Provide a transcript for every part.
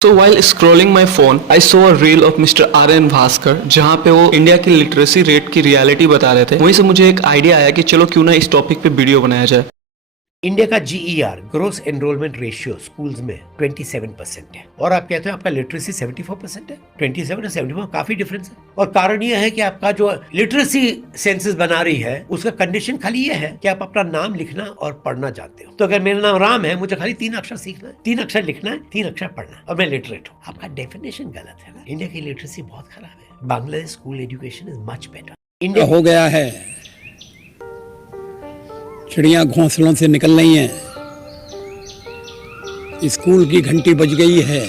So while scrolling my phone, I saw a reel of Mr. R.N. Bhaskar जहाँ पे वो India की literacy rate की रियलिटी बता रहे थे। वहीं से मुझे एक आइडिया आया कि चलो क्यों ना इस टॉपिक पे वीडियो बनाया जाए। इंडिया का GER gross enrolment ratio schools में 27% है और आप कहते हो आपका लिटरेसी 74% है। 27 और 74 काफी डिफरेंस है। और कारण यह है कि आपका जो लिटरेसी सेंसस बना रही है उसका कंडीशन खाली ये है कि आप अपना नाम लिखना और पढ़ना जानते हो। तो अगर मेरा नाम राम है, मुझे खाली 3 अक्षर सीखना है, 3 अक्षर लिखना है, 3 अक्षर पढ़ना है और मैं लिटरेट हूँ। आपका डेफिनेशन गलत है ना। इंडिया की लिटरेसी बहुत खराब है। Bangladesh school education is much better. India हो गया है, चिड़ियां घोंसलों से निकल रही हैं, स्कूल की घंटी बज गई है,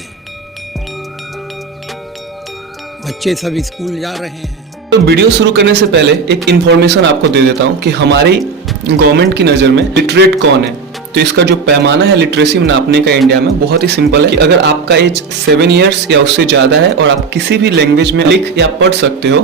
बच्चे सब स्कूल जा रहे हैं। तो वीडियो शुरू करने से पहले एक इन्फॉर्मेशन आपको दे देता हूँ कि हमारी गवर्नमेंट की नज़र में लिटरेट कौन है। तो इसका जो पैमाना है लिटरेसी नापने का इंडिया में बहुत ही सिंपल है कि अगर आपका एज 7 इयर्स या उससे ज़्यादा है और आप किसी भी लैंग्वेज में लिख या पढ़ सकते हो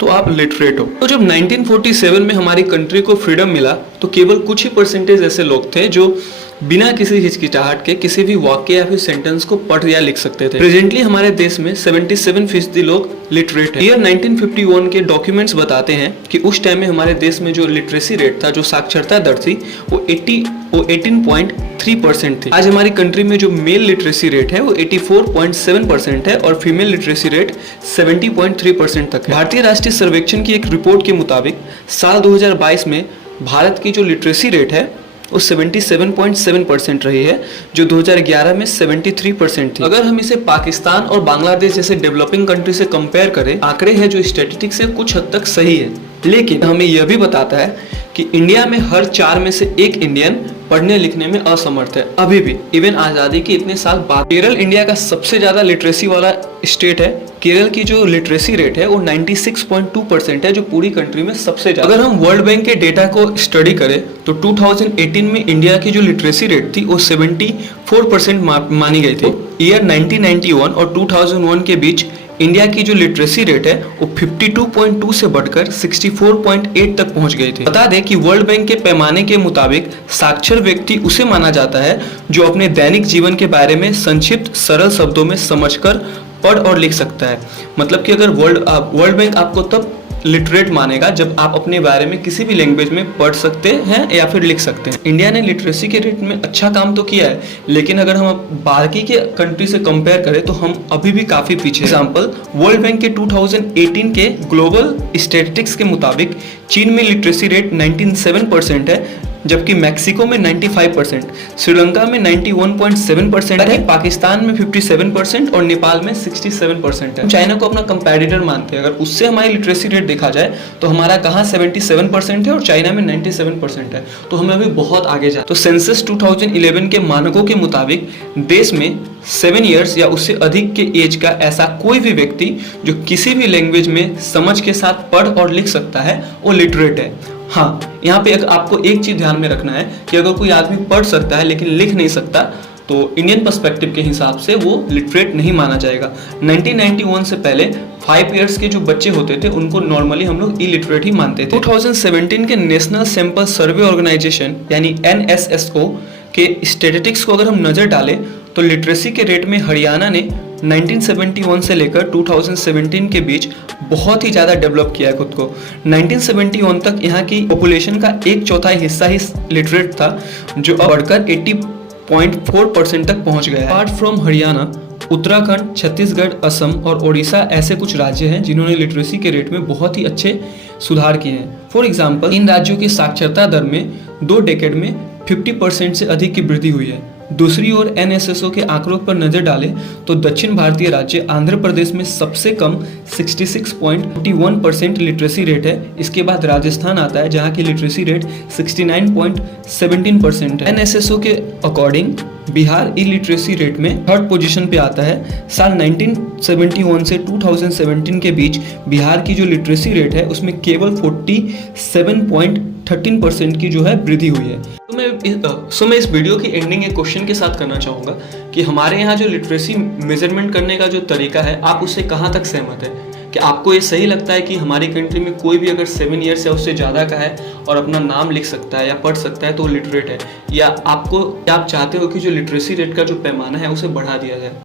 तो आप लिटरेट हो। तो जब 1947 में हमारी कंट्री को फ्रीडम मिला तो केवल कुछ ही परसेंटेज ऐसे लोग थे जो बिना किसी हिचकिचाहट के किसी भी वाक्य या फिर सेंटेंस को पढ़ या लिख सकते थे। प्रेजेंटली हमारे देश में 77% लोग लिटरेट हैं। ईयर 1951 के डॉक्यूमेंट्स बताते हैं कि उस टाइम में हमारे देश में जो लिटरेसी रेट था, जो साक्षरता दर थी, वो 18.3% थी। आज हमारी कंट्री में जो मेल लिटरेसी रेट है वो 84.7% है और फीमेल लिटरेसी रेट 70.3% तक है। भारतीय राष्ट्रीय सर्वेक्षण की एक रिपोर्ट के मुताबिक साल 2022 में भारत की जो लिटरेसी रेट है वो 77.7% रही है, जो 2011 में 73% थी। अगर हम इसे पाकिस्तान और बांग्लादेश जैसे डेवलपिंग कंट्री से कंपेयर करें, आंकड़े हैं जो स्टैटिस्टिक्स से कुछ हद तक सही है, लेकिन हमें यह भी बताता है कि इंडिया में हर 4 में से 1 इंडियन पढ़ने लिखने में असमर्थ है अभी भी, इवन आज़ादी के इतने साल बाद। केरल इंडिया का सबसे ज़्यादा लिटरेसी वाला स्टेट है। केरल की जो लिटरेसी रेट है वो 96.2% है, जो पूरी कंट्री में सबसे ज़्यादा। अगर हम वर्ल्ड बैंक के डेटा को स्टडी करें तो 2018 में इंडिया की जो लिटरेसी रेट थी वो 74% मानी गई थी। ईयर 1991 और 2001 के बीच इंडिया की जो लिटरेसी रेट है वो 52.2 से बढ़कर 64.8 तक पहुंच गई थी। बता दें कि वर्ल्ड बैंक के पैमाने के मुताबिक साक्षर व्यक्ति उसे माना जाता है जो अपने दैनिक जीवन के बारे में संक्षिप्त सरल शब्दों में समझकर पढ़ और लिख सकता है। मतलब कि अगर वर्ल्ड बैंक आपको तब लिटरेट मानेगा जब आप अपने बारे में किसी भी लैंग्वेज में पढ़ सकते हैं या फिर लिख सकते हैं। इंडिया ने लिटरेसी के रेट में अच्छा काम तो किया है, लेकिन अगर हम बाकी के कंट्री से कंपेयर करें तो हम अभी भी काफ़ी पीछे। एग्जाम्पल, वर्ल्ड बैंक के 2018 के ग्लोबल स्टैटिस्टिक्स के मुताबिक चीन में लिटरेसी रेट 97% है, जबकि मैक्सिको में 95%, श्रीलंका में 91.7% है, पाकिस्तान में 57% और नेपाल में 67% है। चाइना को अपना कंपैरिटर मानते हैं। अगर उससे हमारी लिटरेसी रेट देखा जाए तो हमारा कहाँ 77% है और चाइना में 97% है, तो हमें अभी बहुत आगे जाए। तो सेंसस 2011 के मानकों के मुताबिक देश में 7 इयर्स या उससे अधिक के एज का ऐसा कोई भी व्यक्ति जो किसी भी लैंग्वेज में समझ के साथ पढ़ और लिख सकता है वो लिटरेट है। हाँ, यहाँ पे आपको एक चीज ध्यान में रखना है कि अगर कोई आदमी पढ़ सकता है लेकिन लिख नहीं सकता तो इंडियन पर्सपेक्टिव के हिसाब से वो लिटरेट नहीं माना जाएगा। 1991 से पहले 5 इयर्स के जो बच्चे होते थे उनको नॉर्मली हम लोग इलिटरेट ही मानते थे। 2017 के नेशनल सैंपल सर्वे ऑर्गेनाइजेशन यानी NSSO के स्टैटिस्टिक्स को अगर हम नज़र डालें तो लिटरेसी के रेट में हरियाणा ने 1971 से लेकर 2017 के बीच बहुत ही ज़्यादा डेवलप किया है खुद को। 1971 तक यहाँ की पॉपुलेशन का 1/4 हिस्सा ही लिटरेट था, जो अब बढ़कर 80.4% तक पहुँच गया है। अपार्ट फ्रॉम हरियाणा, उत्तराखंड, छत्तीसगढ़, असम और ओडिशा ऐसे कुछ राज्य हैं जिन्होंने लिटरेसी के रेट में बहुत ही अच्छे सुधार किए हैं। फॉर एग्जाम्पल, इन राज्यों की साक्षरता दर में 2 डेकेड में 50% से अधिक की वृद्धि हुई है। दूसरी ओर NSSO के आंकड़ों पर नजर डालें तो दक्षिण भारतीय राज्य आंध्र प्रदेश में सबसे कम 66.41% लिटरेसी रेट है। इसके बाद राजस्थान आता है जहां की लिटरेसी रेट 69.17% है। NSSO के अकॉर्डिंग बिहार इलिटरेसी रेट में 3rd पोजीशन पे आता है। साल 1971 से 2017 के बीच बिहार की जो लिटरेसी रेट है उसमें केवल 47.13% की जो है वृद्धि हुई है। तो मैं इस वीडियो की एंडिंग एक क्वेश्चन के साथ करना चाहूँगा कि हमारे यहाँ जो लिटरेसी मेजरमेंट करने का जो तरीका है, आप उससे कहाँ तक सहमत है? कि आपको ये सही लगता है कि हमारी कंट्री में कोई भी अगर 7 ईयर्स या उससे ज़्यादा का है और अपना नाम लिख सकता है या पढ़ सकता है तो वो लिटरेट है, या आप चाहते हो कि जो लिटरेसी रेट का जो पैमाना है उसे बढ़ा दिया जाए?